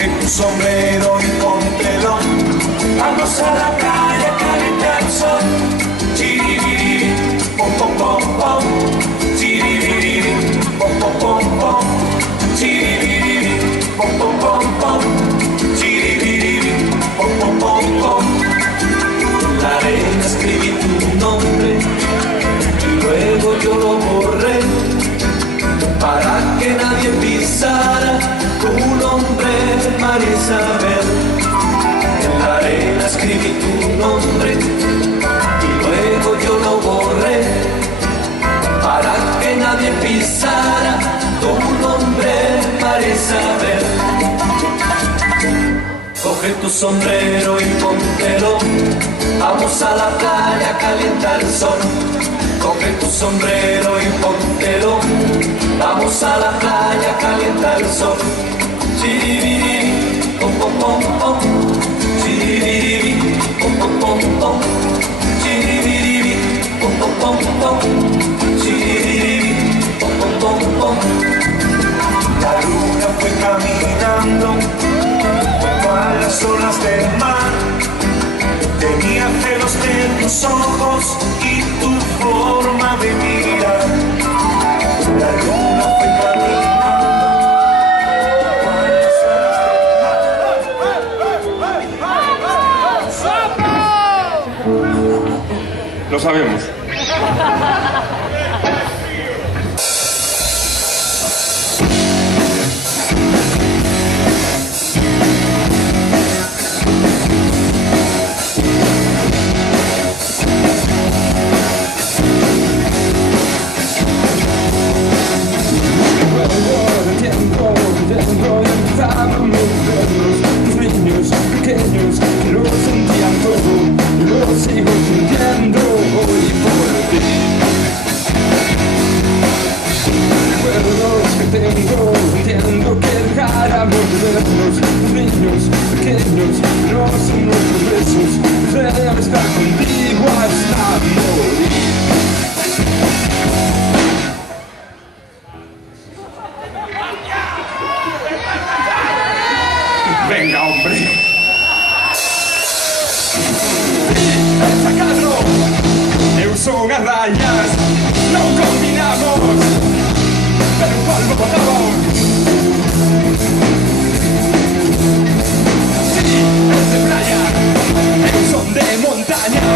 Coge tu sombrero y póntelo. Vamos a la playa, calienta el sol. Chiribiri, pom pom pom pom. Chiribiri, pom pom pom pom. Chiribiri, pom pom pom pom. Chiribiri, pom pom pom pom. La arena escribí tu nombre y luego yo lo borré para que nadie pisara tu nombre, María Isabel. En la arena escribí tu nombre y luego yo lo borré para que nadie pisara tu nombre, María Isabel. Coge tu sombrero y póntelo. Vamos a la playa, calienta el sol. Coge tu sombrero y póntelo. Vamos a la playa, calienta el sol. Chiribiri, pom pom pom pom. Chiribiri, pom pom pom pom. Chiribiri, pom pom pom pom. Chiribiri, pom pom pom pom. La luna fue caminando junto a las olas del mar. Tenía celos de tus ojos y tu forma de mirar. La luna fue caminando junto a las olas del mar. Lo sabemos. Los niños pequeños que lo sentían todo, lo sigo sintiendo hoy por ti. Recuerdos que tengo, entiendo que dejarán volvernos. Los niños pequeños no son nuestros besos, deben estar contigo hasta morir. Venga, hombre. Esta cadro, eu son as rayas, non combinamos, pero un polvo botamos. Sí, es de playa, eu son de montaña,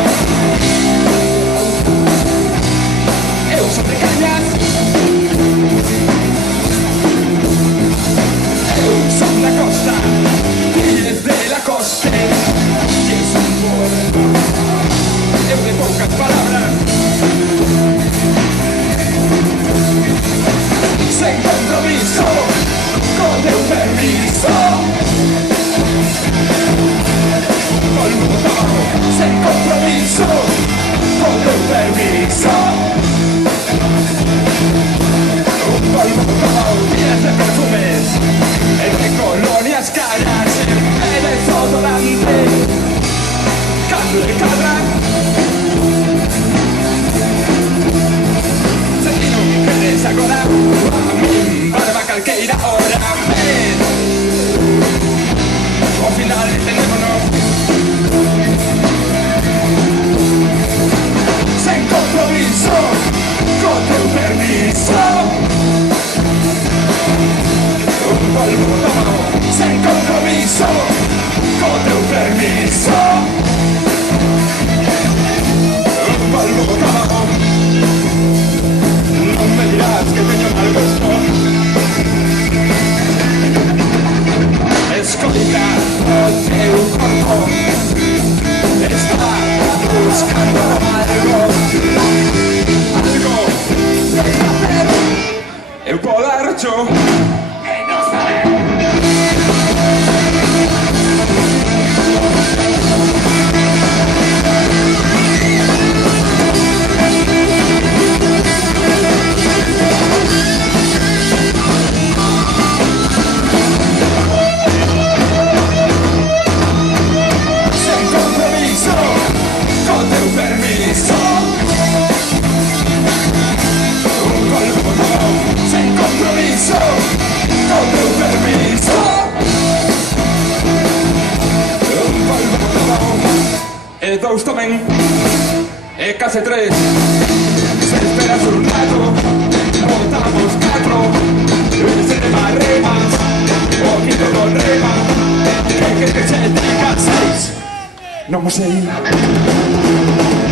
eu son de cañas, eu son da costa, y es de la costa, y es un pueblo, eu de pocas palabras, sen compromiso, con el permiso, polvo botado, sen compromiso, con el permiso, polvo botado, miles de perfumes, entre colonias caras, el desodorante, caldo de cabra, sentido mujeres agora, a min barba calqueira hora, ao final entendémonos, sen compromiso, con teu permiso, polvo botado, sen compromiso. dous tomen e case tres. Se esperas un rato, montamos 4. Se rema, remas, o quinto non rema, que te che diga 6. Non o sei.